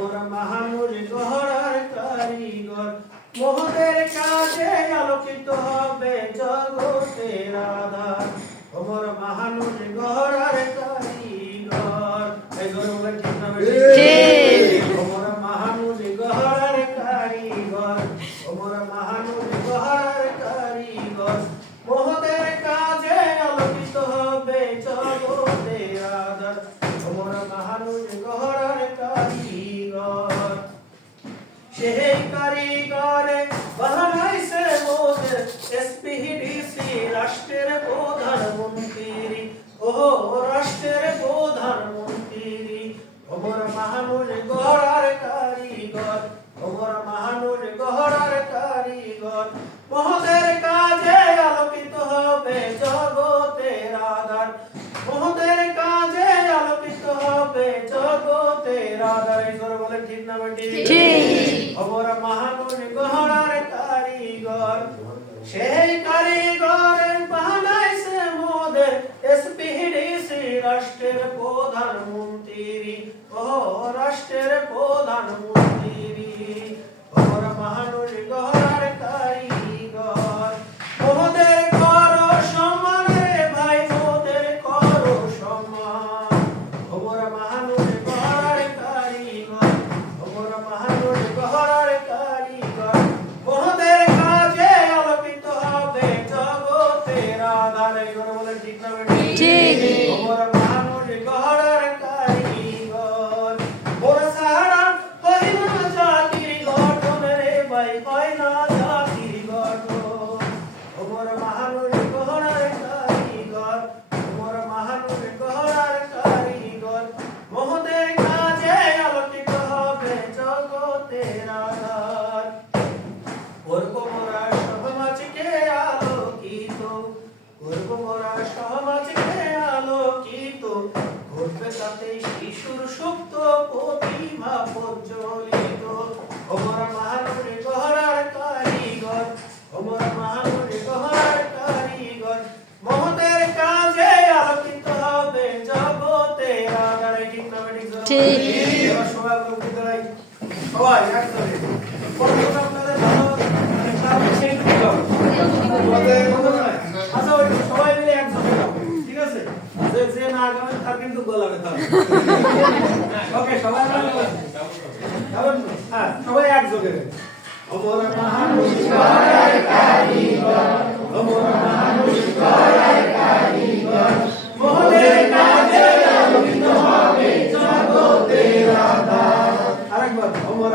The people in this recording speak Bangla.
অমর মহানুর গহরার কারিগর মোহনের কাজে আলোকিত হবে জগতের আধার অমর মহানুর গহরার কারিগর এই গরু বলে ঠিক না ঠিক অমর মহানুর গহরার কারিগর অমর মহানুর গহরার কারিগর মোহনের কাজে আলোকিত হবে জগতের আধার অমর মহানুর গহরার কারিগর সেই কারিগরে বানাইছে মোদের এসপিডিসি রাষ্ট্রের প্রধানমন্ত্রী ও রাষ্ট্রের প্রধানমন্ত্রী অমর মহানুর গহরার কারিগর অমর মহানুর গহরার কারিগর মোদের কাজে আলোকিত হবে জগতের আধার মোদের কাজে আলোকিত হবে জগতের আধার এই করে বলে ঠিক না ঠিক অমর মহানুর গহরার কারিগর সেই কারিগর বানাইছে মোদের এসপিডিসি রাষ্ট্রের প্রধানমন্ত্রী ও রাষ্ট্রের প্রধানমন্ত্রী অমর মহানুর গহরার কারিগর মোদের করো সম্মান রে ভাই মোদের করো সম্মান অমর মহানুর গহরার কারিগর অমর মহানুর গহরার কারিগর মোদের কাজে আলোকিত হবে জগতের আধার এই করে বলে ঠিক না ঠিক অমর মহানুর গহরার কারিগর মোরা সারা হয় না জাতির গঠন রে ভাই হয় না জাতির গঠন অমর মহানুর গহরার কারিগর অমর মহানুর গহরার কারিগর মোদের কাজে আলোকিত হবে জগতের আধার করব মোরা সমাজকে আলোকিত করব মোরা সমাজকে আলোকিত ঘটবে তাতে শিশুর সুপ্ত প্রতিভা প্রজ্বলিত অমর মহানুর গহরার কারিগর অমর মহানুর গহরার কারিগর মোদের কাজে আলোকিত হবে জগতের আধার ঠিক না ঠিক এবার সবাই আলোকিত নাই সবাই একসাথে প্রথমে আপনাদের ভালো একটা সেই দিতে হবে আচ্ছা ওই সবাই মিলে একসাথে গাও ঠিক আছে যে যে না গাবে তার কিন্তু গলা ব্যথা হবে ওকে সবাই গাবেন হ্যাঁ সবাই একযোগে অমর মহানুর গহরার কারিগর অমর মহানুর গহরার কারিগর মোদের কাজে আলোকিত হবে জগতের আধার আরেকবার অমর